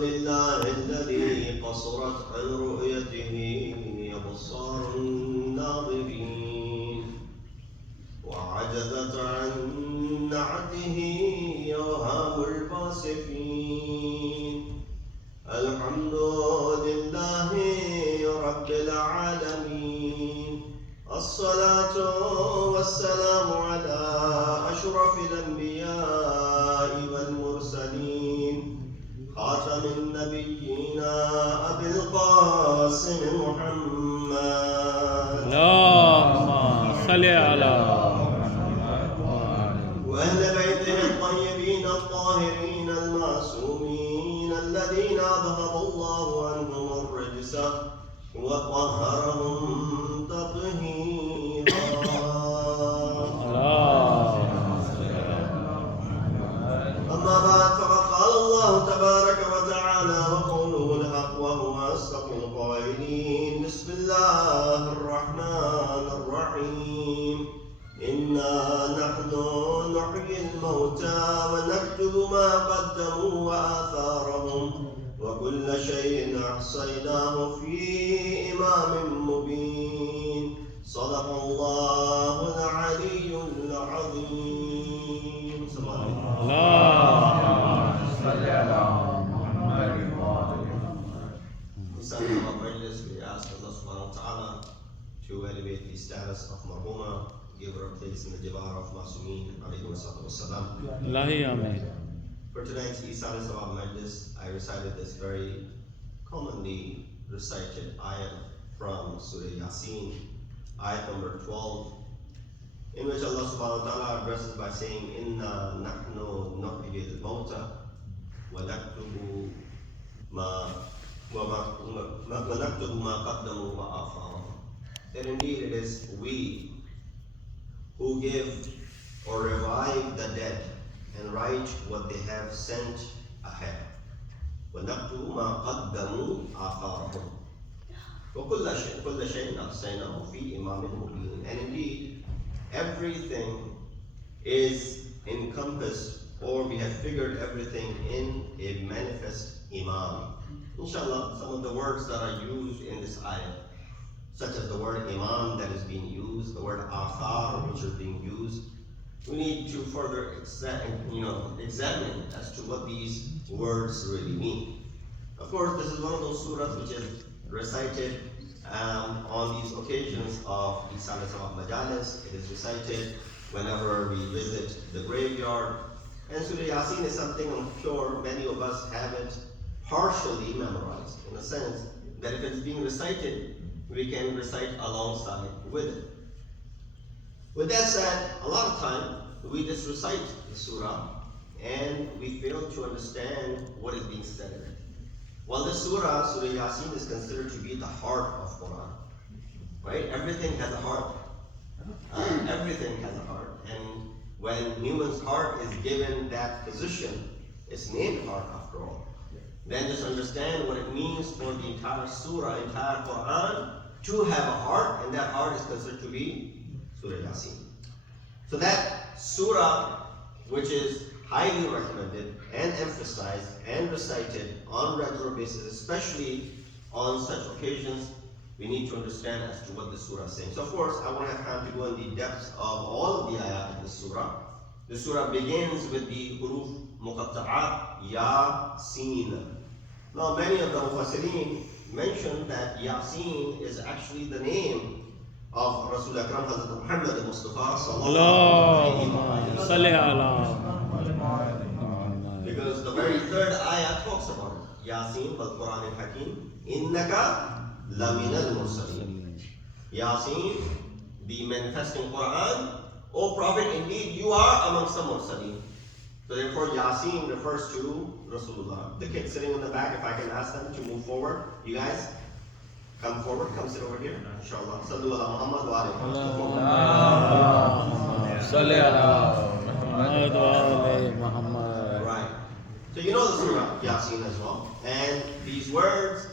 لله الذي قصرت عن رؤيته أبصار الناظرين وعجزت عن نعته أوهام الباصفين. الحمد لله رب العالمين، الصلاة والسلام على أشرف الأنبياء والمرسلين، خاتم النبيين أبي القاسم محمد، اللهم صل على محمد وأهل بيته الطيبين الطاهرين المعصومين الذين أذهب الله عنهم الرجس وطهرهم تطهيرا. أما بعد، فقد قال الله تبارك وتعالى وقوله الحق وهو أصدق القائلين: بسم الله الرحمن الرحيم. إنا نحن نحيي الموتى ونكتب ما قدموا وآثارهم وكل شيء أحصيناه في إمام مبين. صدق الله العلي العظيم. Inside our majlis, we ask Allah subhanahu wa ta'ala to elevate the status of Marhuma, give her a place in the Jibar of Masumeen, alayhi wassalam. For tonight's Isal Sawab Majlis, I recited this very commonly recited ayah from Surah Yasin, ayah number 12, in which Allah subhanahu wa ta'ala addresses by saying, Inna nahnu nuhyi al-mawta wa naktubu ma qaddamu wa atharahum. That indeed it is we who give or revive the dead and write what they have sent ahead. وَنَكْتُبُ مَا قَدَّمُوا آثَارَهُم وَكُلَّ شَيْءٍ أَحْصَيْنَاهُ فِي إِمَامٍ مُبِينٍ. And indeed, everything is encompassed, or we have figured everything in a manifest imam. Inshallah, some of the words that are used in this ayah, such as the word imam that is being used, the word athar which is being used, we need to further examine as to what these words really mean. Of course, this is one of those surahs which is recited on these occasions of the Salat of Majalis. It is recited whenever we visit the graveyard. And Surah Yasin is something I'm sure many of us have it partially memorized, in a sense that if it's being recited, we can recite alongside with it. With that said, a lot of time we just recite the surah and we fail to understand what is being said in it. Well, this surah, Surah Yasin, is considered to be the heart of Quran. Right? Everything has a heart. Everything has a heart. And when human's heart is given that position, it's named heart after all. Then just understand what it means for the entire surah, entire Quran, to have a heart, and that heart is considered to be Surah Yasin. So that surah, which is highly recommended and emphasized and recited on a regular basis, especially on such occasions, we need to understand as to what the surah is saying. So of course, I won't have time to go in the depths of all of the ayat of the surah. The surah begins with the huruf muqatta'at, Yasin. Now many of the Mufassirin mention that Yasin is actually the name of Rasul Akram Hazrat Muhammad Mustafa sallallahu alayhi wa. Because the very third ayah talks about it. Yasin wal Quran al-Hakim, innaka laminal mursaleen. Yasin, the manifesting Quran, O Prophet, indeed you are amongst the mursaleen. So therefore Yasin refers to Rasulullah. The kids sitting in the back, if I can ask them to move forward. You guys, come forward, come sit over here. Inshallah. Sallu ala Muhammad wa alayhi Muhammad. Right. So you know the surah Yasin as well. And these words,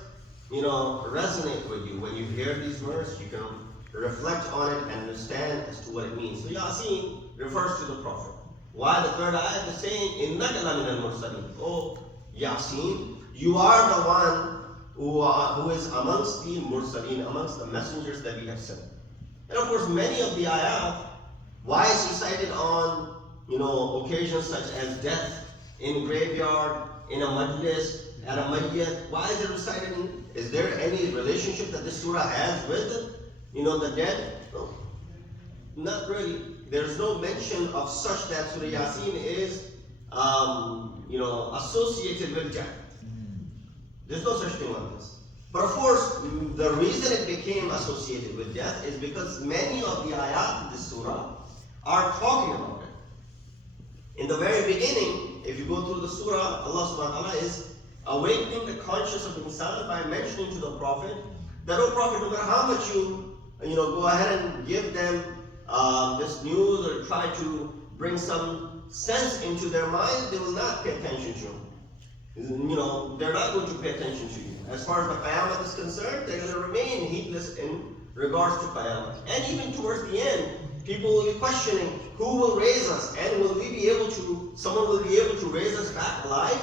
resonate with you. When you hear these words, you can reflect on it and understand as to what it means. So Yasin refers to the Prophet. Why the third ayah is saying, Innaka laminal mursaleen. Oh, Yasin, you are the one who is amongst the mursaleen, amongst the messengers that we have sent. And of course, many of the ayat, why is recited on occasions such as death in graveyard, in a majlis, at a mayyat? Why is it recited? Is there any relationship that this surah has with the dead? No, not really. There's no mention of such that Surah Yasin is associated with death. There's no such thing on this. But of course, the reason it became associated with death is because many of the ayat in this surah are talking about it. In the very beginning, if you go through the surah, Allah subhanahu wa ta'ala is awakening the conscience of insan by mentioning to the Prophet that, oh Prophet, no matter how much you go ahead and give them this news or try to bring some sense into their mind, they will not pay attention to you. They're not going to pay attention to you. As far as the Qiyamah is concerned, they're going to remain heedless in regards to Qiyamah. And even towards the end, people will be questioning, who will raise us? And will we be able to, someone will be able to raise us back alive?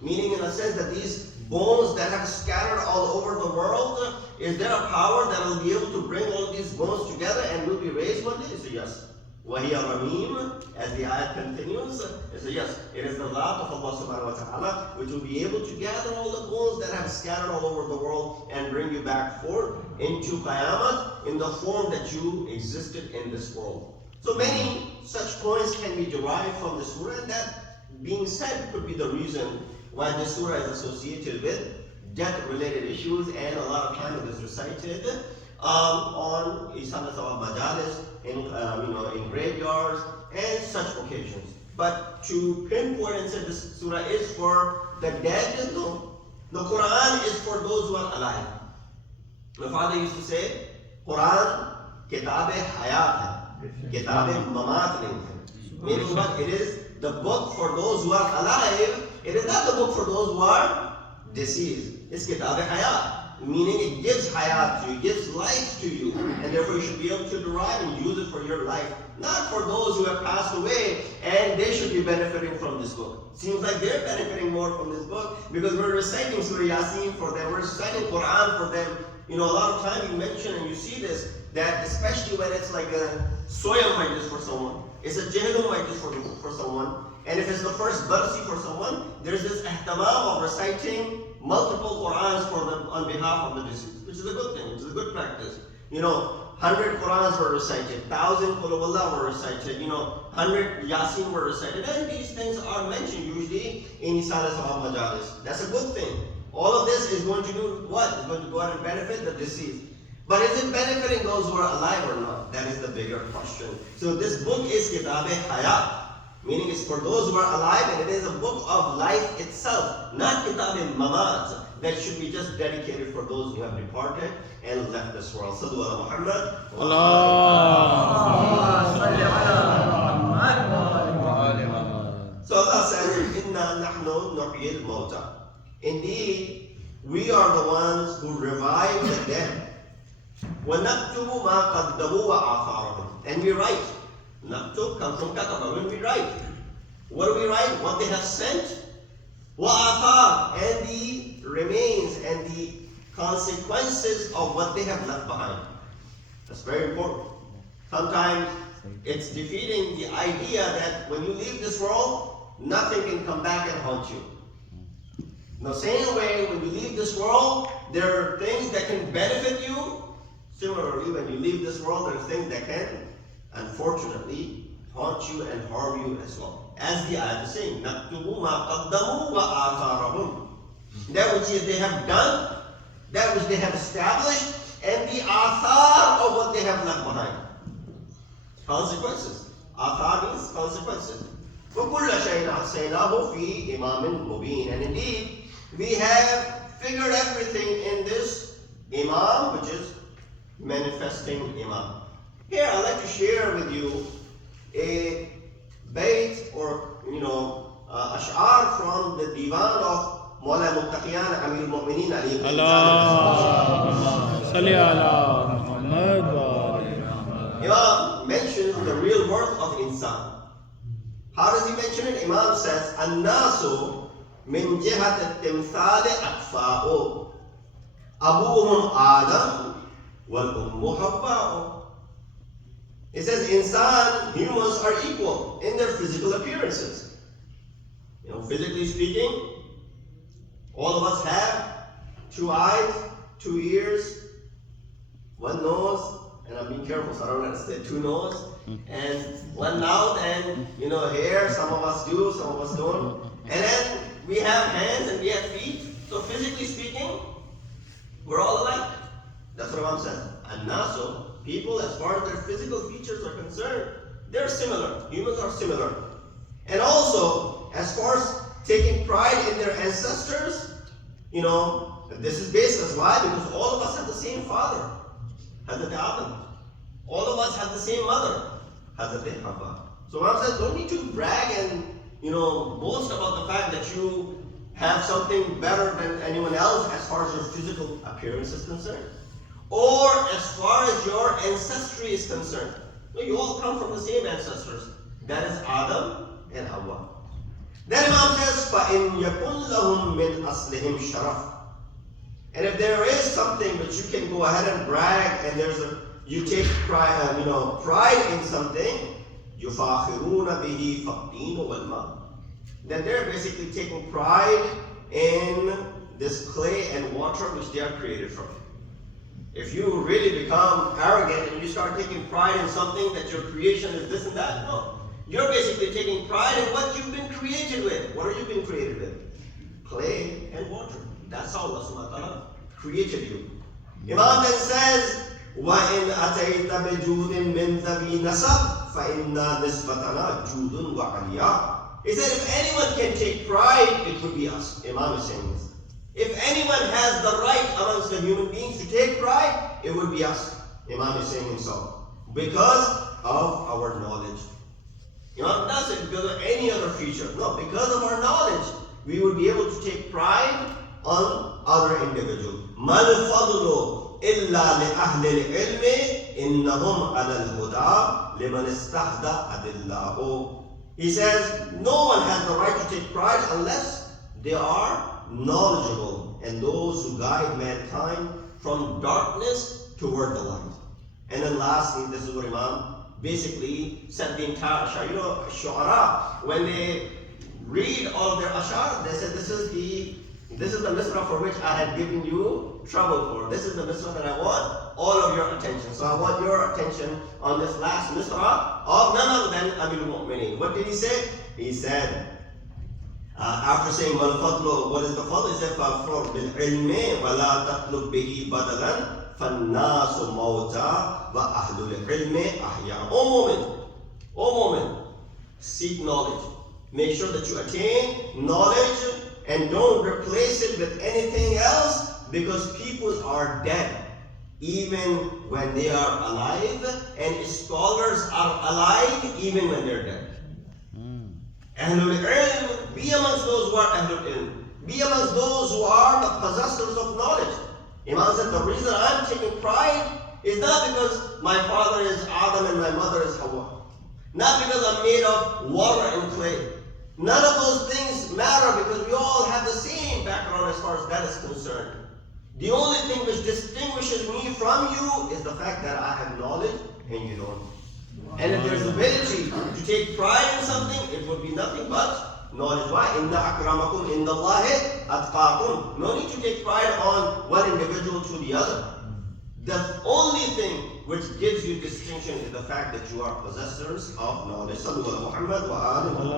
Meaning in a sense that these bones that have scattered all over the world, is there a power that will be able to bring all of these bones together and will be raised one day? So yes. وَهِيَ رَمِيمٌ, as the ayat continues, it says yes, it is the wrath of Allah subhanahu wa ta'ala which will be able to gather all the bones that have scattered all over the world and bring you back forth into Qiyamah in the form that you existed in this world. So many such points can be derived from the surah, and that being said could be the reason why this surah is associated with death-related issues, and a lot of time it is recited on Isalat of Majalis, in graveyards and such occasions. But to pinpoint and say this surah is for the dead, no. The Quran is for those who are alive. My father used to say, Quran kitab-e-hayat hai, kitab-e-mamat nahi. Meaning what? It is the book for those who are alive. It is not the book for those who are deceased. It's kitab-e-hayat. Meaning it gives hayat to you, gives life to you, and therefore you should be able to derive and use it for your life. Not for those who have passed away and they should be benefiting from this book. Seems like they're benefiting more from this book because we're reciting Surah Yasin for them, we're reciting Quran for them. A lot of time you mention and you see this, that especially when it's like a soil majlis for someone, it's a jahilum majlis for someone, and if it's the first Barsi for someone, there's this ihtimam of reciting multiple Qurans for them on behalf of the deceased, which is a good thing, which is a good practice. 100 Qurans were recited, 1,000 Qul Huwallah were recited, 100 Yasin were recited, and these things are mentioned usually in Isalat of Majalis. That's a good thing. All of this is going to do what? It's going to go out and benefit the deceased. But is it benefiting those who are alive or not? That is the bigger question. So this book is Kitab-e-Hayat. Meaning it's for those who are alive, and it is a book of life itself, not kitab-e-mamat, that should be just dedicated for those who have departed and left this world. Sallu ala Muhammad. So Allah says, Inna nahnu nuhyil mauta. Indeed, we are the ones who revive the dead. وَنَكْتُبُ مَا قَدَّمُوا وَآثَارَهُم. And we write. Naktub comes from kataba, when we write. What do we write? What they have sent. Wa'athar, and the remains and the consequences of what they have left behind. That's very important. Sometimes it's defeating the idea that when you leave this world, nothing can come back and haunt you. In the same way, when you leave this world, there are things that can benefit you. Similarly, when you leave this world, there are things that can, unfortunately, haunt you and harm you as well. As the ayat is saying, نَكْتُبُ مَا قَدَّمُوا وَآثَارَهُم. That which they have done, that which they have established, and the athar of what they have left behind. Consequences. Athar means consequences. وَكُلَّ شَيْءٍ أَحْصَيْنَاهُ فِي إِمَامٍ مُبِينٍ. And indeed, we have figured everything in this imam, which is manifesting imam. Here, I'd like to share with you a bait or ash'ar from the divan of Mawla Muttaqiyan Amir al-Mu'mineen Ali. Allahumma salli ala Muhammad wa ali. Imam mentions the real worth of insan. How does he mention it? Imam says, An-nasu من جهة التمثال أكفاء أبوهم آدم والأم حواء. It says insan, humans are equal in their physical appearances. You know, physically speaking, all of us have 2 eyes, 2 ears, 1 nose, and I'm being careful so I don't have to say 2 nose, and 1 mouth, and hair. Some of us do, some of us don't. And then we have hands and we have feet. So physically speaking, we're all alike. That's what Imam says. And naso, people, as far as their physical features are concerned, they're similar. Humans are similar. And also, as far as taking pride in their ancestors, this is baseless. Why? Because all of us have the same father, Hazrat Adam. All of us have the same mother, Hazrat Hawa. So Imam says, don't need to brag and boast about the fact that you have something better than anyone else as far as your physical appearance is concerned, or as far as your ancestry is concerned. No, you all come from the same ancestors. That is Adam and Hawa. Then Imam says, فَإِنْ يَكُنْ لَهُمْ مِنْ أَصْلِهِمْ شَرَفٌ. And if there is something which you can go ahead and brag, and you take pride in something, يُفَاخِرُونَ بِهِ فَقْدِينُ وَالْمَاءُ. Then they're basically taking pride in this clay and water which they are created from. If you really become arrogant and you start taking pride in something that your creation is this and that, no. You're basically taking pride in what you've been created with. What have you been created with? Clay and water. That's how Allah subhanahu wa ta'ala created you. Imam then says, وَإِنْ أَتَيْتَ بِجُودٍ مِّن ذَبِي نَسَبٍ فَإِنَّا نِسْبَتَنَا جُودٌ وَعَلِيَا. He said, if anyone can take pride, it would be us. Imam is saying this. If anyone has the right amongst the human beings to take pride, it would be us. Imam is saying himself. Because of our knowledge. Imam doesn't say because of any other feature. No, because of our knowledge, we would be able to take pride on other individuals. مَا الْفَضْلُ إِلَّا لِأَهْلِ الْعِلْمِ إِنَّهُمْ عَلَى الْهُدَى لِمَنِ اسْتَهْدَى أَدِلَّهُ. He says, no one has the right to take pride unless they are knowledgeable, and those who guide mankind from darkness toward the light. And then lastly, this is what Imam basically said the entire ashar. Shu'ara, when they read all of their ashar, they said, this is the misrah for which I had given you trouble for. This is the misrah that I want all of your attention. So I want your attention on this last misrah of none other than Amir al-Mu'mineen. What did he say? He said, after saying mal fadlu, what is the fadl? He said, فَافْرُرْ بِالْعِلْمِ وَلَا تَطْلُبْ بِهِ بَدَلًا فَالنَّاسُ مَوْتَى وَأَهْلُ الْعِلْمِ أَحْيَاءٌ. O moment, seek knowledge. Make sure that you attain knowledge and don't replace it with anything else, because people are dead even when they are alive, and scholars are alive even when they're dead. Ahlul Ilm, be amongst those who are Ahlul Ilm. Be amongst those who are the possessors of knowledge. Imam said, the reason I'm taking pride is not because my father is Adam and my mother is Hawa. Not because I'm made of water and clay. None of those things matter, because we all have the same background as far as that is concerned. The only thing which distinguishes me from you is the fact that I have knowledge and you don't. And if there's ability to take pride in something, it would be nothing but knowledge. Why? Inna akramakum indallahi atqakum. No need to take pride on one individual to the other. The only thing which gives you distinction is the fact that you are possessors of knowledge. Sallu ala Muhammad wa ali Muhammad.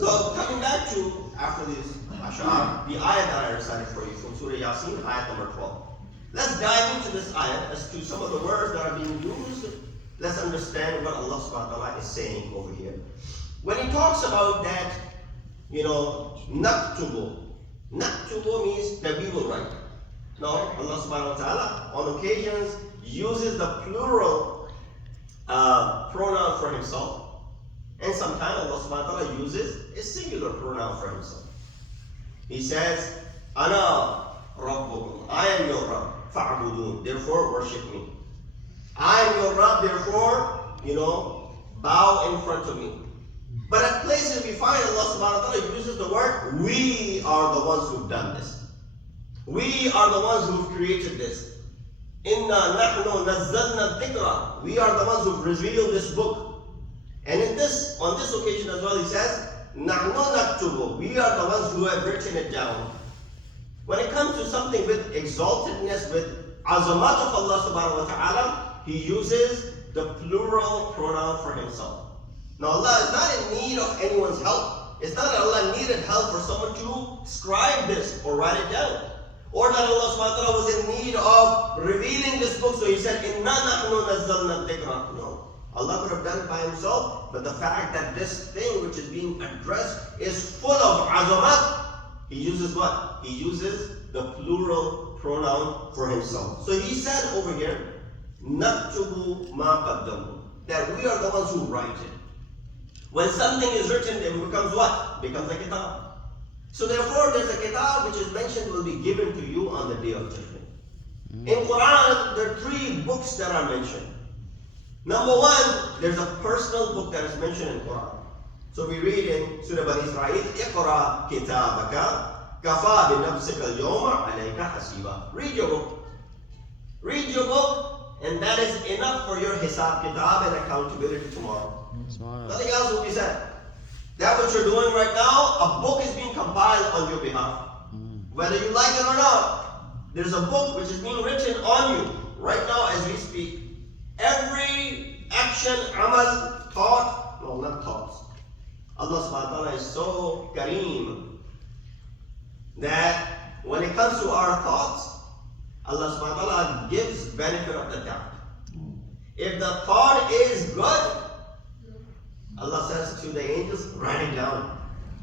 So coming back to, after this ashar, the ayat that I recited for you from Surah Yasin, ayat number 12. Let's dive into this ayat as to some of the words that are being used. Let's understand what Allah subhanahu wa ta'ala is saying over here. When he talks about that, naktubu. Naktubu means that we will write. No, Allah subhanahu wa ta'ala on occasions uses the plural pronoun for himself. And sometimes Allah subhanahu wa ta'ala uses a singular pronoun for himself. He says, Ana Rabbukum. I am your Rabb. Fa'budun. Therefore, worship me. I am your Rabb. Therefore, bow in front of me. But at places we find Allah subhanahu wa ta'ala uses the word, we are the ones who've done this. We are the ones who've created this. Inna nahnu nazzalna dhikra. We are the ones who've revealed this book. And on this occasion as well, he says, nahnu naktubu. We are the ones who have written it down. When it comes to something with exaltedness, with azamat of Allah subhanahu wa ta'ala, he uses the plural pronoun for himself. Now Allah is not in need of anyone's help. It's not that Allah needed help for someone to scribe this or write it down. Or that Allah subhanahu wa ta'ala was in need of revealing this book, so he said, Inna nahnu nazzalna dhikra. No. Allah could have done it by himself, but the fact that this thing which is being addressed is full of azamat, he uses what? He uses the plural pronoun for himself. So he said over here, Naktubu ma qaddamu. That we are the ones who write it. When something is written, it becomes what? It becomes a kitab. So therefore, there's a kitab which is mentioned will be given to you on the day of judgment. In Quran, there are 3 books that are mentioned. Number 1, there's a personal book that is mentioned in Quran. So we read in Surah Bani Israel, Iqra kitabaka kafa bi nafsika al-yawma alayka hasiba. Read your book. Read your book, and that is enough for your hisab kitab and accountability tomorrow. Nothing else will be said. That what you're doing right now, a book is being compiled on your behalf. Whether you like it or not, there's a book which is being written on you right now as we speak. Every action, amal, thought, no, not thoughts. Allah subhanahu wa ta'ala is so kareem that when it comes to our thoughts, Allah subhanahu wa ta'ala gives benefit of the doubt. If the thought is good, Allah says to the angels, write it down.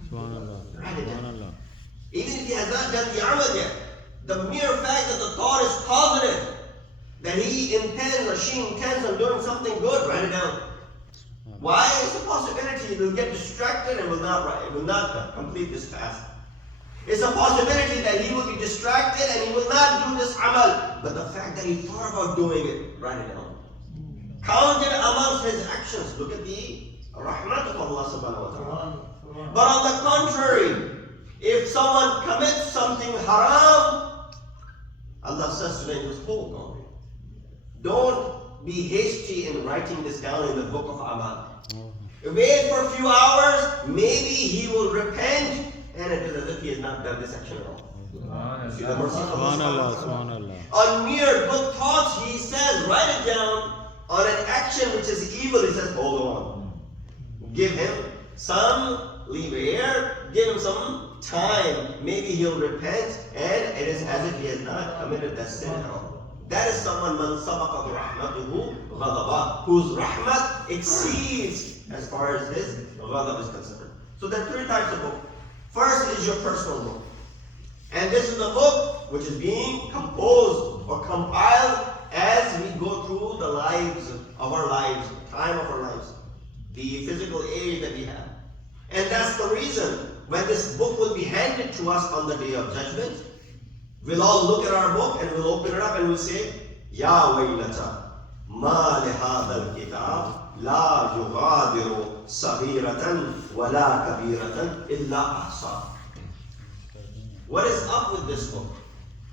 Write it down. Even if he has not done the amal yet, the mere fact that the thought is positive, that he intends or she intends on doing something good, write it down. Why? It's a possibility he will get distracted and will not complete this task. It's a possibility that he will be distracted and he will not do this amal. But the fact that he thought about doing it, write it down. Count it amongst his actions. Look at the rahmat of Allah subhanahu wa ta'ala. But on the contrary, if someone commits something haram, Allah says to the angels, hold on. Don't be hasty in writing this down in the book of amal. Wait for a few hours, maybe he will repent, and it is as if he has not done this action at all. See the mercy of Allah. On mere good thoughts, he says, write it down. On an action which is evil, he says, hold on. Give him some leeway here, give him some time. Maybe he'll repent, and it is as if he has not committed that sin at all. That is someone man sabaqa rahmatuhu ghadaba, whose rahmat exceeds as far as his ghadab is concerned. So there are 3 types of book. First is your personal book. And this is the book which is being composed or compiled as we go through the lives of our lives, time of our lives, the physical age that we have. And that's the reason when this book will be handed to us on the day of judgment, we'll all look at our book and we'll open it up and we'll say, Ya waylata, ma li hadha al-kitab, la yughadiru saghiratan wa la kabiratan illa ahsa. What is up with this book?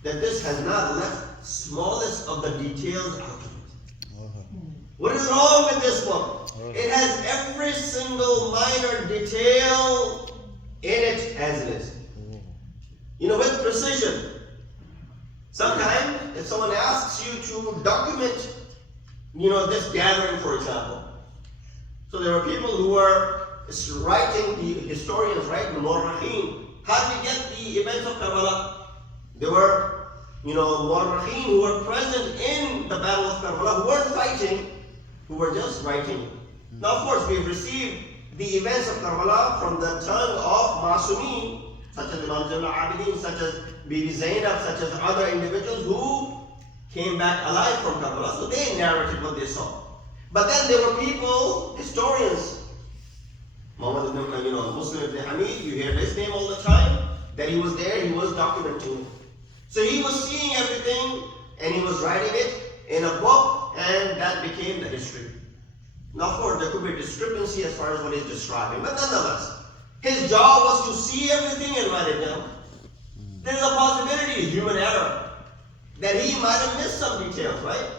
That this has not left smallest of the details out of it. What is wrong with this book? It has every single minor detail in it as it is. You know, with precision. Sometimes, if someone asks you to document, this gathering, for example. So there are people who are writing, the historians write, Mu'arrikhin. How did we get the events of Karbala? There were, Mu'arrikhin who were present in the battle of Karbala, who weren't fighting, who were just writing. Now, of course, we've received the events of Karbala from the tongue of Masumeen, such as Imam Zainul Abidin, such as Bibi Zainab, such as other individuals who came back alive from Karbala. So they narrated what they saw. But then there were people, historians, Muhammad ibn, Muslim ibn Hamid, you hear his name all the time, that he was there, he was documenting it. So he was seeing everything, and he was writing it in a book, and that became the history. Now, of course, there could be a discrepancy as far as what he's describing, but nonetheless, his job was to see everything and write it down. There's a possibility, human error, that he might have missed some details, right?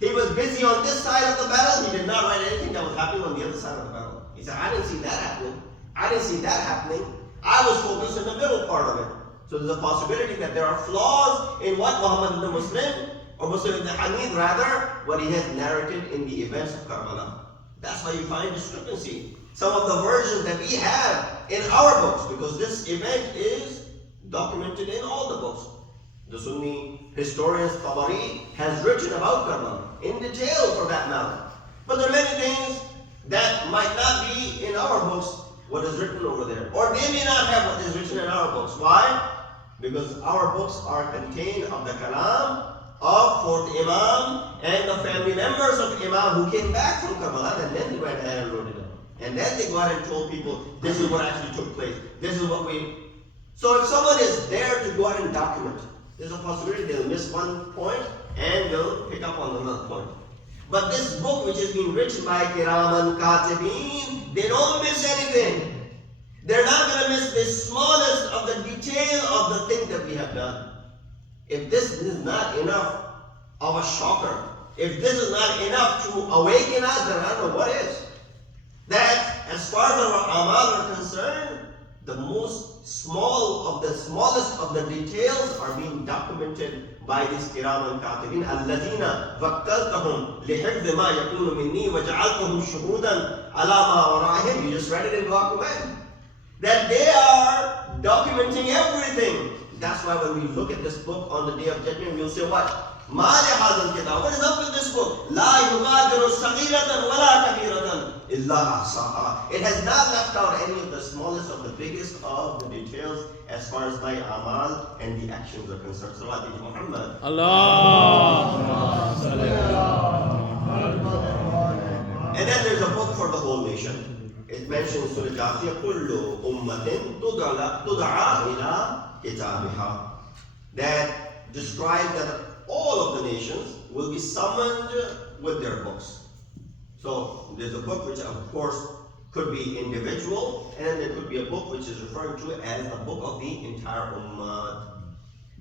He was busy on this side of the battle, he did not write anything that was happening on the other side of the battle. He said, I didn't see that happening. I didn't see that happening. I was focused in the middle part of it. So there's a possibility that there are flaws in what Muhammad ibn Muslim, or Muslim ibn Hamid rather, what he has narrated in the events of Karbala. That's why you find discrepancy. Some of the versions that we have in our books, because this event is documented in all the books. The Sunni historian Tabari has written about Karbala in detail for that matter. But there are many things that might not be in our books, what is written over there. Or they may not have what is written in our books. Why? Because our books are contained of the kalam of fourth Imam and the family members of Imam who came back from Karbala, and then they went ahead and wrote it down. And then they go ahead and told people, this is what actually took place. This is what we... So if someone is there to go ahead and document, there's a possibility they'll miss one point and they'll pick up on another point. But this book, which is being written by Kiraman Katibin, they don't miss anything. They're not going to miss the smallest of the detail of the thing that we have done. If this is not enough of a shocker, if this is not enough to awaken us, then I don't know what is. That as far as our amal are concerned, the most small of the smallest of the details are being documented by these kiram and katibin. الَّذِينَ وَكَّلْتَهُمْ لِحِفْظِ مَا يَكُونُ مِنِّي وَجَعَلْتَهُمْ شُهُودًا عَلَى مَا وَرَائِهِمْ. You just read it in Document. That they are documenting everything. That's why when we look at this book on the Day of Judgment, we'll say what? مَا لِهَذَا الْكِتَابِ. What is up with this book? لَا يُغَادِرُ صَغِيرَةً وَلَا كَبِيرَةً إِلَّا أَحْصَاهَا. It has not left out any of the smallest of the biggest of the details as far as my amal and the actions are concerned. Salawat ala Muhammad. Allah. And then there's a book for the whole nation. It mentions Surah Jafiyah, كُلُّ أُمَّةٍ تُدْعَى إِلَىٰ كِتَابِهَا. That describes that all of the nations will be summoned with their books. So there's a book which of course could be individual, and then there could be a book which is referred to as the book of the entire ummah.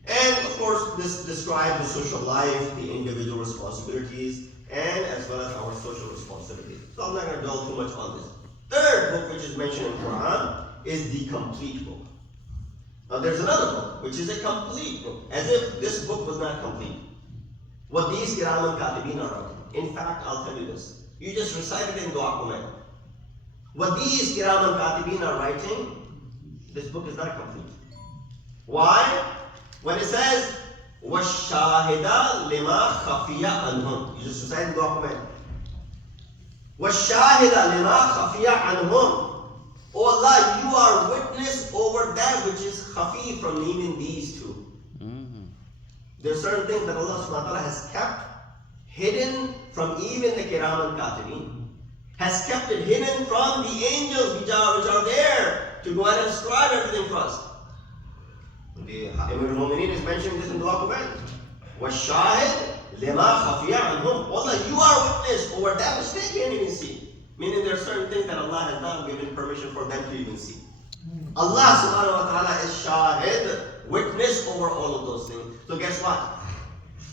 And of course this describes the social life, the individual responsibilities, and as well as our social responsibilities. So I'm not going to dwell too much on this. Third book which is mentioned in Quran is the complete book. Now there's another book which is a complete book, as if this book was not complete. What these kiram and katibin are writing. In fact, I'll tell you this. You just recite it in dua comment. What these kiram and katibin are writing, this book is not complete. Why? When it says, وَالشَّاهِدَ لِمَا خَفِيَ عَنْهُمْ. You just recite in dua comment. وَالشَّاهِدَ لِمَا خَفِيَ عَنْهُمْ. Oh Allah, you are witness over that which is khafi from even these two. There are certain things that Allah subhanahu wa ta'ala has kept hidden from even the kiram and katibin. Has kept it hidden from the angels which are there to go ahead and scribe everything for us. The Amir al-Mu'mineen is mentioning this in the document. وَالشَّاهِدْ لِمَا خَفِيَ عَنْهُمْ. Allah, you are witness over that which they can't even see. Meaning there are certain things that Allah has not given permission for them to even see. Allah subhanahu wa ta'ala is shahid, witness over all of those things. So guess what?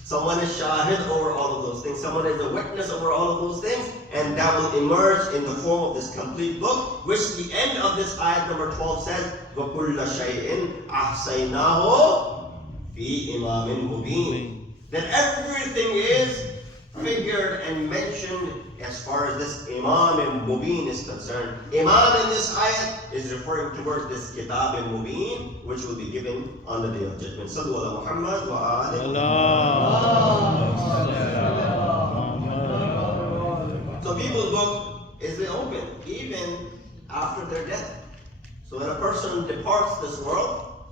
Someone is shahid over all of those things. Someone is a witness over all of those things. And that will emerge in the form of this complete book, which the end of this ayat number 12 says, وَكُلَّ شَيْءٍ أَحْصَيْنَاهُ فِي إِمَامٍ مُبِينٍ. That everything is figured and mentioned as far as this Imam and Mubin is concerned. Imam in this ayat is referring towards this Kitab and Mubin, which will be given on the Day of Judgment. Sallu ala Muhammad wa alihi. So people's book is open even after their death. So when a person departs this world,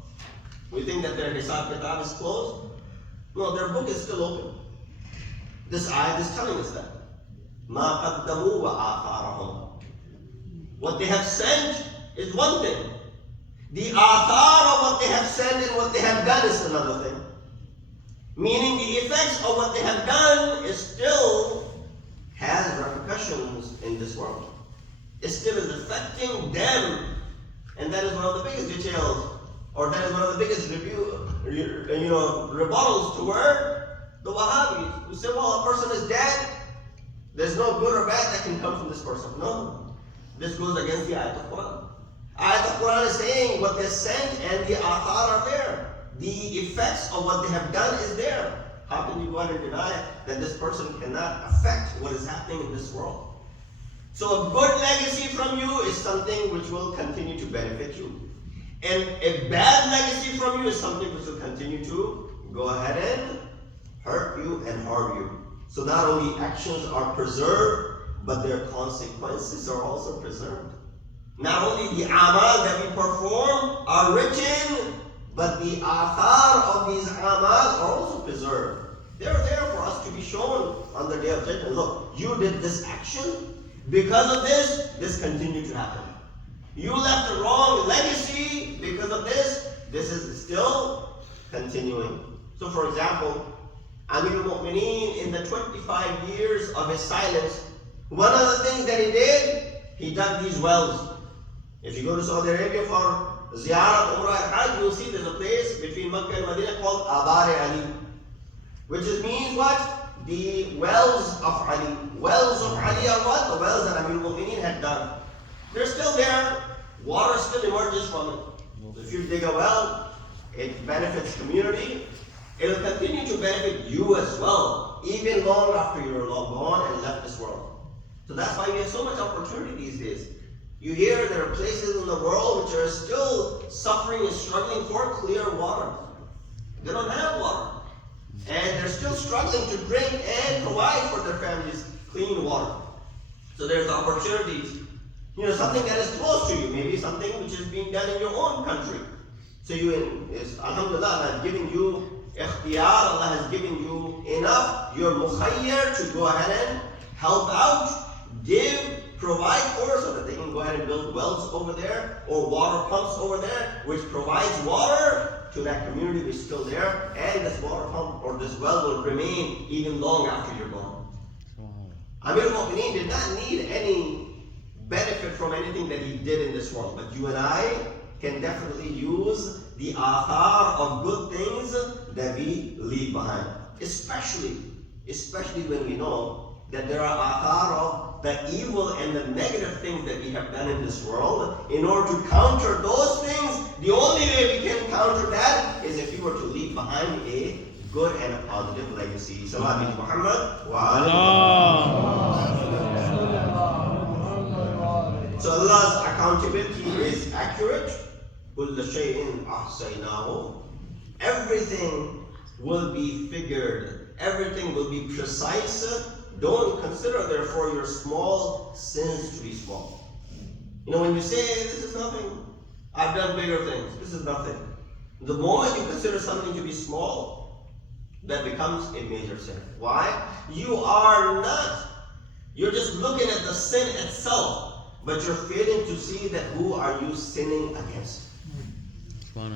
we think that their Hisab Kitab is closed. No, their book is still open. This ayat is telling us that. مَا قَدَّمُوا وَآثَارَهُمْ. What they have sent is one thing. The athar of what they have sent and what they have done is another thing. Meaning the effects of what they have done is still has repercussions in this world. It still is affecting them. And that is one of the biggest details, or that is one of the biggest rebuttals toward the Wahhabis, who say, well, a person is dead, there's no good or bad that can come from this person. No. This goes against the ayat of Quran. Ayat of Quran is saying what they sent and the athar are there. The effects of what they have done is there. How can you go ahead and deny that this person cannot affect what is happening in this world? So a good legacy from you is something which will continue to benefit you. And a bad legacy from you is something which will continue to go ahead and hurt you and harm you. So not only actions are preserved, but their consequences are also preserved. Not only the amal that we perform are written, but the athar of these amal are also preserved. They're there for us to be shown on the day of judgment. Look, you did this action. Because of this, this continued to happen. You left a wrong legacy. Because of this is still continuing. So for example, Amir al-Mu'mineen, in the 25 years of his silence, one of the things that he did, he dug these wells. If you go to Saudi Arabia for Ziyarat, Umrah, and Hajj, you'll see there's a place between Makkah and Medina called Abare Ali, which means what? The wells of Ali. Wells of Ali are what? The wells that Amir al-Mu'mineen had done. They're still there. Water still emerges from it. So if you dig a well, it benefits community. It'll continue to benefit you as well, even long after you're long gone and left this world. So that's why we have so much opportunity these days. You hear there are places in the world which are still suffering and struggling for clear water. They don't have water. And they're still struggling to drink and provide for their families clean water. So there's opportunities. Something that is close to you, maybe something which is being done in your own country. So Alhamdulillah, Allah has given you ikhtiyar, Allah has given you enough, you're mukhayyar to go ahead and help out, give, provide for, so that they can go ahead and build wells over there, or water pumps over there, which provides water to that community which is still there, and this water pump or this well will remain even long after you're gone. Amir al-Mu'mineen did not need any benefit from anything that he did in this world, but you and I can definitely use the athar of good things that we leave behind. Especially when we know that there are athar of the evil and the negative things that we have done in this world. In order to counter those things, the only way we can counter that is if we were to leave behind a good and a positive legacy. Salawat bi Muhammad wa So Allah's accountability is accurate. كُلَّ شَيْءٍ أَحْصَيْنَاهُ. Everything will be figured. Everything will be precise. Don't consider, therefore, your small sins to be small. When you say, this is nothing, I've done bigger things, this is nothing. The moment you consider something to be small, that becomes a major sin. Why? You're just looking at the sin itself, but you're failing to see that who are you sinning against.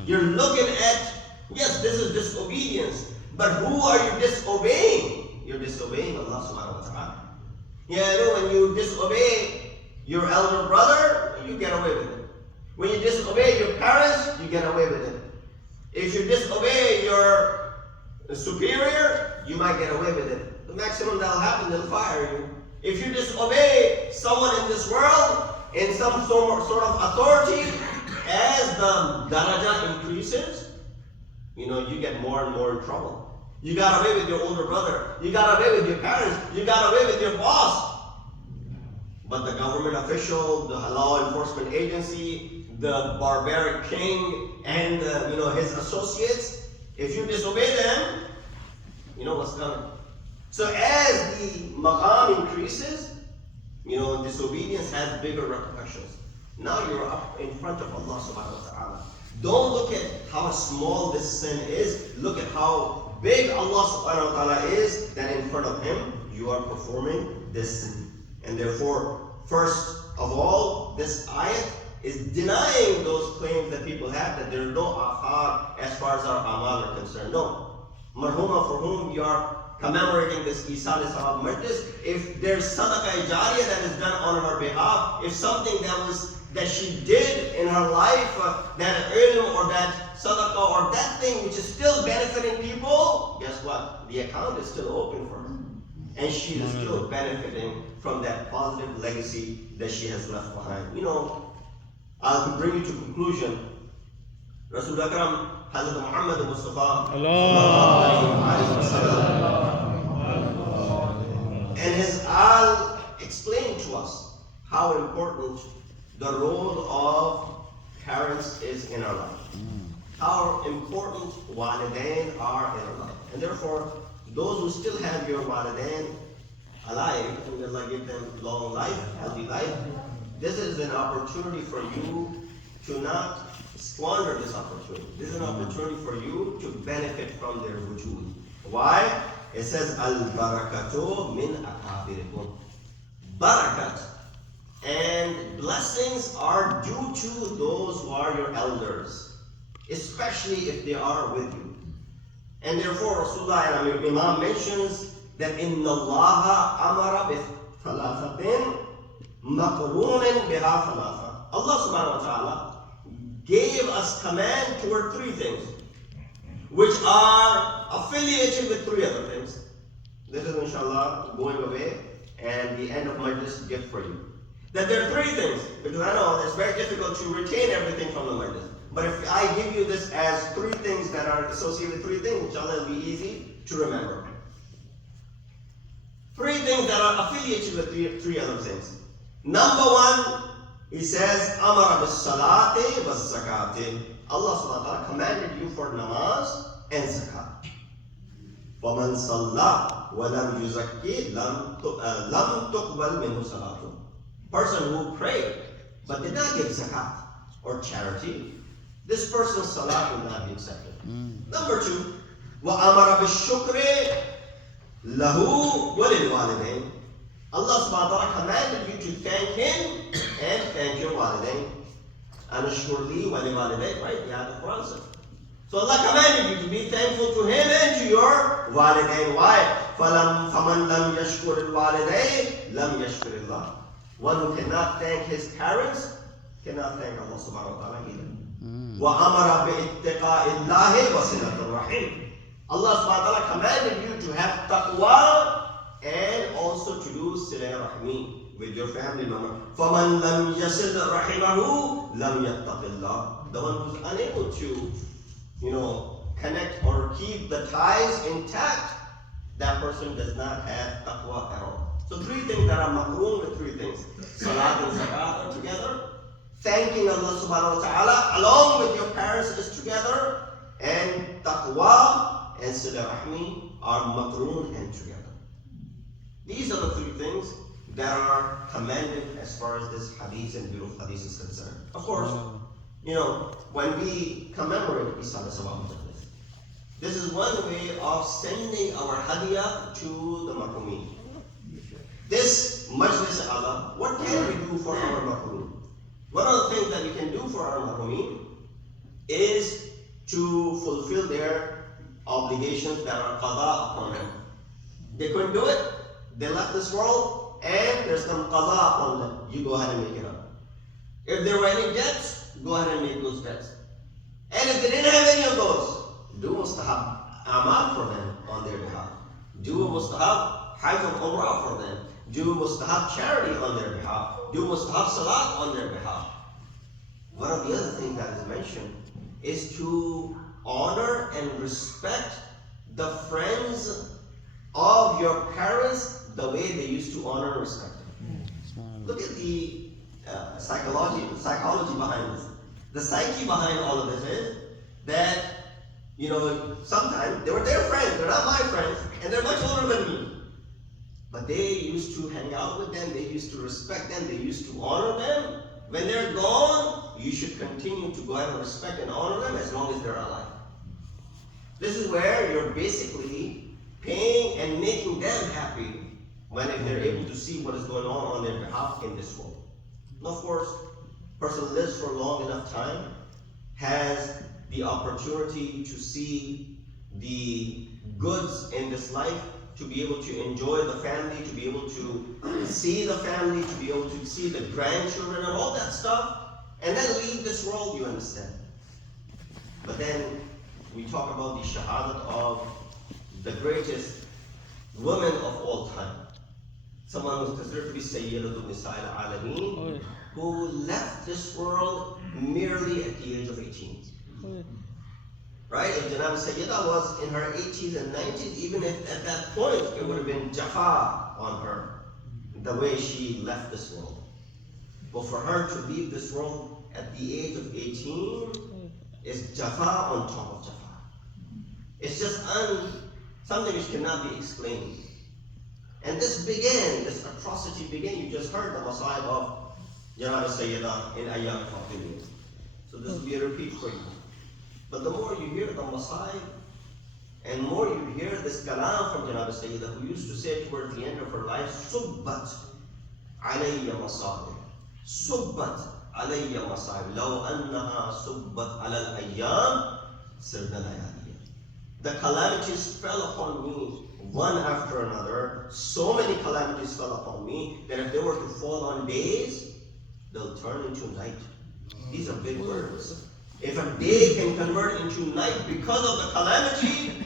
You're looking at, yes, this is disobedience, but who are you disobeying? You're disobeying Allah subhanahu wa ta'ala. When you disobey your elder brother, you get away with it. When you disobey your parents, you get away with it. If you disobey your superior, you might get away with it. The maximum that'll happen, they'll fire you. If you disobey someone in this world, in some sort of authority, as the daraja increases, you get more and more in trouble. You got away with your older brother. You got away with your parents. You got away with your boss. But the government official, the law enforcement agency, the barbaric king, and his associates, if you disobey them, you know what's coming. So as the maqam increases, disobedience has bigger repercussions. Now you're up in front of Allah subhanahu wa ta'ala. Don't look at how small this sin is. Look at how big Allah subhanahu wa ta'ala is, that in front of Him you are performing this sin. And therefore, first of all, this ayat is denying those claims that people have that there are no athar as far as our amal are concerned. No. Marhuma, for whom you are commemorating this Isa alayhi salam majlis, if there's sadaqah jariyah that is done on her behalf, if something that she did in her life, that ilm or that sadaqah or that thing which is still benefiting people, guess what? The account is still open for her. And she is still benefiting from that positive legacy that she has left behind. You know, I'll bring you to conclusion. Rasul Akram, Hazrat Muhammad Mustafa, and his Ahl explained to us how important the role of parents is in our life. How important walidain are in our life. And therefore, those who still have your walidain alive, and Allah give them long life, healthy life, this is an opportunity for you to not squander this opportunity. This is an opportunity for you to benefit from their wujud. Why? It says, Al-barakatu min akabirikum. Barakat and blessings are due to those who are your elders, especially if they are with you. And therefore, Rasulullah and Imam mentions that in Allah amara bi thalathatin maqrunin biha thalatha. Allah subhanahu wa ta'ala gave us command toward three things, which are affiliated with three other things. This is inshallah going away and the end of majlis gift for you. That there are three things, because I know it's very difficult to retain everything from the majlis. But if I give you this as three things that are associated with three things, inshallah it'll be easy to remember. Three things that are affiliated with three other things. Number one, he says, Amara bis salati was zakati. Allah subhanahu wa ta'ala commanded you for namaz and zakat. وَمَنْ صَلَّى وَلَمْ يُزَكِّي لَمْ تُقْبَلْ مِنْهُ صَلَاتُهُ. Person who prayed but did not give zakat or charity, this person's salat will not be accepted. Number two, وَأَمَرَ بِالشُّكْرِ لَهُ وَلِلْوَالِدَيْنِ. Allah subhanahu wa ta'ala commanded you to thank Him and thank your walidain. Anashkur li waliwalidain, right? Yeah, the Quran says. So Allah commanded you to be thankful to Him and to your walidain. Why? فَمَنْ لَمْ يَشْكُرِ الْوَالِدَيْنِ لَمْ يَشْكُرِ اللَّهِ. One who cannot thank his parents cannot thank Allah subhanahu wa ta'ala either. وَأَمَرَ بِإِتِّقَاءِ اللَّهِ وَصِلَةِ الرَّحِيمِ. Allah subhanahu wa ta'ala commanded you to have taqwa and also to do sila rahmi with your family member. فَمَنْ لَمْ يَصِلْ رَحِمَهُ لَمْ يَتَّقِ اللَّهِ. The one who's unable to, connect or keep the ties intact, that person does not have taqwa at all. So three things that are makroon with three things. Salat and zakat are together. Thanking Allah subhanahu wa ta'ala along with your parents is together. And taqwa and sila rahmi are makroon and together. These are the three things that are commanded as far as this hadith and beautiful hadith is concerned. Of course, when we commemorate Isa alayhi salam, this is one way of sending our hadiyah to the marhumin. This majlis Allah, what can we do for our marhumin? One of the things that we can do for our marhumin is to fulfill their obligations that are qada upon them. They couldn't do it, they left this world, and there's some qada upon them. You go ahead and make it up. If there were any debts, go ahead and make those debts. And if they didn't have any of those, do mustahab amal for them on their behalf. Do mustahab hajj or umrah for them. Do mustahab charity on their behalf. Do mustahab salat on their behalf. One of the other things that is mentioned is to honor and respect the friends of your parents the way they used to honor and respect them. Look at the psychology behind this. The psyche behind all of this is that, sometimes they were their friends, they're not my friends, and they're much older than me. But they used to hang out with them, they used to respect them, they used to honor them. When they're gone, you should continue to go ahead and respect and honor them as long as they're alive. This is where you're basically paying and making them happy if they're able to see what is going on their behalf in this world. And of course, person lives for a long enough time, has the opportunity to see the goods in this life, to be able to enjoy the family, to be able to see the family, to be able to see the grandchildren and all that stuff, and then leave this world, you understand. But then we talk about the shahadat of the greatest woman of all time. Someone who's considered to be Sayyidatul Nisa al-Alameen, who left this world merely at the age of 18. Right? If Janab Sayyida was in her 80s and 90s, even if at that point it would have been jafa on her, the way she left this world. But for her to leave this world at the age of 18 is jafa on top of jafa. It's just something which cannot be explained. And this atrocity began, you just heard the masa'ib of Janab Sayyida in Ayyam Fatimiyya. So this will be a repeat for you. But the more you hear the masa'ib, and more you hear this kalam from Janab Sayyida, who used to say towards the end of her life, Subbat alayya masa'ib. Subbat alayya masa'ib. Law annaha subbat alal ayyam sirna layaliya. The calamities fell upon me one after another. So many calamities fell upon me that if they were to fall on days, they'll turn into night. These are big words. If a day can convert into night because of the calamity,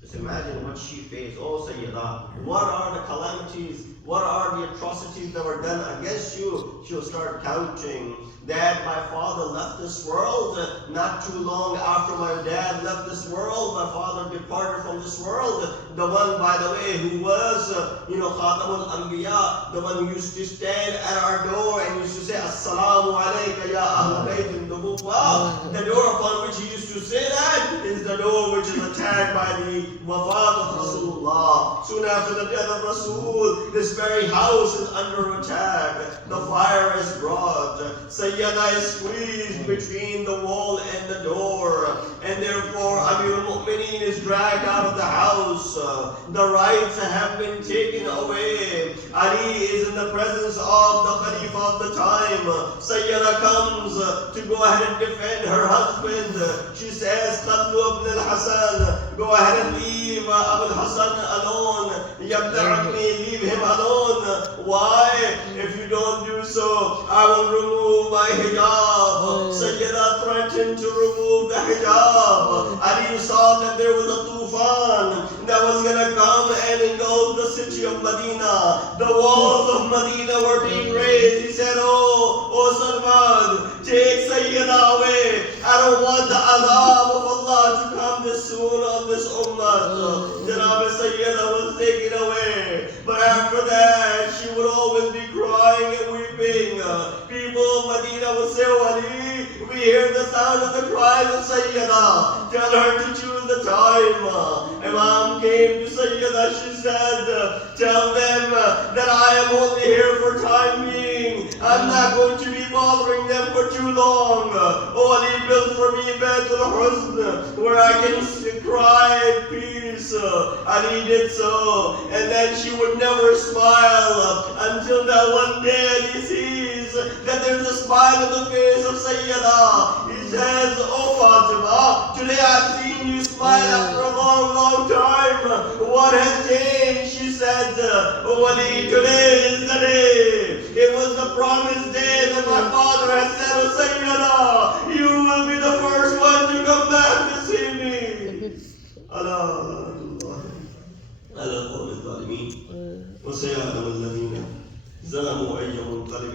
just imagine what she faced. Oh Sayyidah, what are the calamities? What are the atrocities that were done against you? She'll start counting that my father left this world not too long after my dad left this world. My father departed from this world. The one, by the way, who was, Khatamul Anbiya, the one who used to stand at our door and used to say, Assalamu alayka ya Ahl-e-Bait al-Nubuwwah. The door upon which he used to say that is the door which is attacked by the wafat of Rasulullah. Soon after the death of Rasul, this very house is under attack. The fire is brought. Sayyida is squeezed between the wall and the door. And therefore Amir al-Mu'mineen is dragged out of the house. The rights have been taken away. Ali is in the presence of the Khalifa of the time. Sayyida comes to go ahead and defend her husband. She says, Qadlu ibn al-Hasan, go ahead and leave Abu al-Hasan alone. Yabda'ni, leave him alone. Why? If you don't do so, I will remove my hijab. Sayyida threatened to remove the hijab. Ali saw that there was a tufan that was going to come and engulf the city of Medina. The walls of Medina were being raised. He said, Oh Salman, take Sayyida away. I don't want the adab of Allah to come this soon on this ummah. Janab Sayyida was taken away. But after that, she would always be crying and weeping. People of Medina would say, Oh Ali, we hear the sound of the cries of Sayyida. Tell her to choose the time. Imam came to Sayyida. She said, tell them that I am only here for time being. I'm not going to be bothering them for too long. Oh Ali, built for me Baitul Husn, where I can cry in peace. Ali did so. And then she would never smile until that one day Ali sees that there's a smile on the face of Sayyida. He says, Oh Fatima, today I've seen you smile after a long, long time. What has changed? She said, Oh Ali, today is the day. It was the promised day that my father has said, Oh Sayyida, you will be the first one to come back to see me. Allah. على القوم الظالمين وسيعلم الذين ظلموا أي منقلب